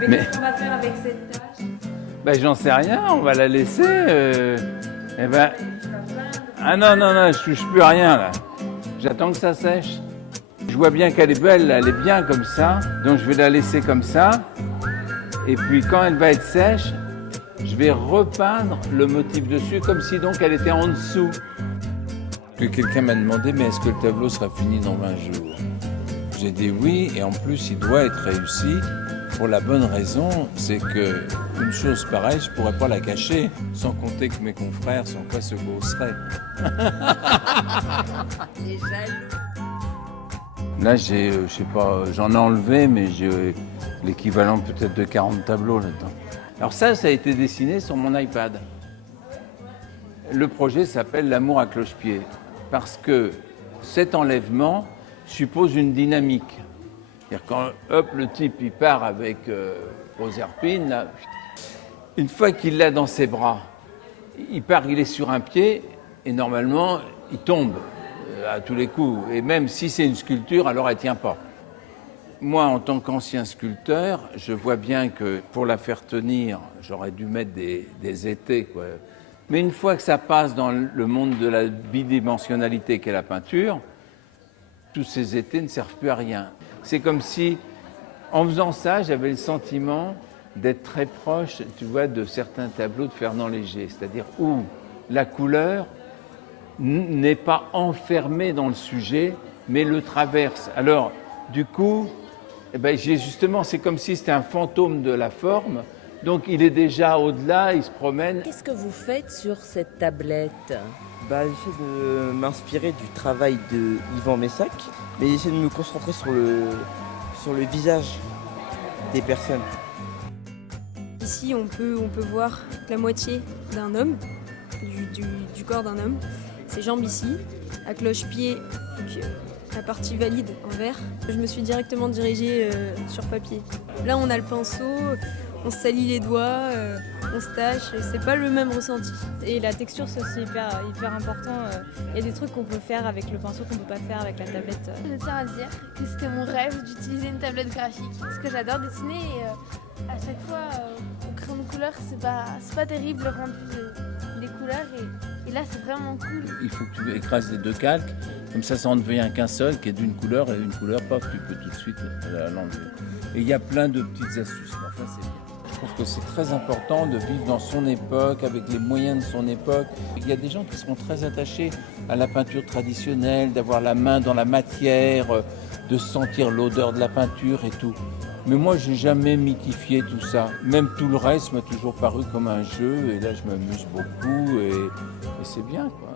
Mais Mais qu'est-ce qu'on va faire avec cette tâche? ben, j'en sais rien, on va la laisser. Eh ben, ah non, non, non, je touche plus à rien là. J'attends que ça sèche. Je vois bien qu'elle est belle, elle est bien comme ça. Donc je vais la laisser comme ça. Et puis quand elle va être sèche, je vais repeindre le motif dessus comme si donc elle était en dessous. Que quelqu'un m'a demandé, mais est-ce que le tableau sera fini dans 20 jours? J'ai dit oui, et en plus il doit être réussi pour la bonne raison, c'est que une chose pareille, je pourrais pas la cacher, sans compter que mes confrères sont pas se gausseraient. Il est jaloux. Là j'ai, je sais pas, j'en ai enlevé, mais j'ai l'équivalent peut-être de 40 tableaux là-dedans. Alors ça a été dessiné sur mon iPad. Le projet s'appelle L'amour à cloche-pied, parce que cet enlèvement suppose une dynamique. C'est-à-dire quand hop, le type il part avec Proserpine, là, une fois qu'il l'a dans ses bras, il part, il est sur un pied et normalement il tombe à tous les coups. Et même si c'est une sculpture, alors elle ne tient pas. Moi, en tant qu'ancien sculpteur, je vois bien que pour la faire tenir, j'aurais dû mettre des étais, quoi. Mais une fois que ça passe dans le monde de la bidimensionnalité qu'est la peinture, tous ces étés ne servent plus à rien. C'est comme si, en faisant ça, j'avais le sentiment d'être très proche, tu vois, de certains tableaux de Fernand Léger, c'est-à-dire où la couleur n'est pas enfermée dans le sujet, mais le traverse. Alors, du coup, eh ben, justement, c'est comme si c'était un fantôme de la forme, donc il est déjà au-delà, il se promène. Qu'est-ce que vous faites sur cette tablette? J'essaie de m'inspirer du travail de Yvan Messac, mais j'essaie de me concentrer sur le visage des personnes. Ici, on peut voir la moitié d'un homme, du corps d'un homme. Ses jambes ici, à cloche-pied, donc, la partie valide en vert. Je me suis directement dirigée sur papier. Là, on a le pinceau, on se salit les doigts, on se tâche, c'est pas le même ressenti. Et la texture, c'est aussi hyper important. Il y a des trucs qu'on peut faire avec le pinceau qu'on peut pas faire avec la tablette. Je tiens à dire que c'était mon rêve d'utiliser une tablette graphique parce que j'adore dessiner et à chaque fois au crayon de couleur c'est pas terrible le rendu des couleurs et là c'est vraiment cool. Il faut que tu écrases les deux calques, comme ça en devient qu'un seul qui est d'une couleur, et une couleur, paf, tu peux tout de suite l'enlever. Et il y a plein de petites astuces, mais enfin c'est bien. Je trouve que c'est très important de vivre dans son époque, avec les moyens de son époque. Il y a des gens qui seront très attachés à la peinture traditionnelle, d'avoir la main dans la matière, de sentir l'odeur de la peinture et tout. Mais moi, j'ai jamais mythifié tout ça. Même tout le reste m'a toujours paru comme un jeu, et là, je m'amuse beaucoup, et c'est bien, quoi.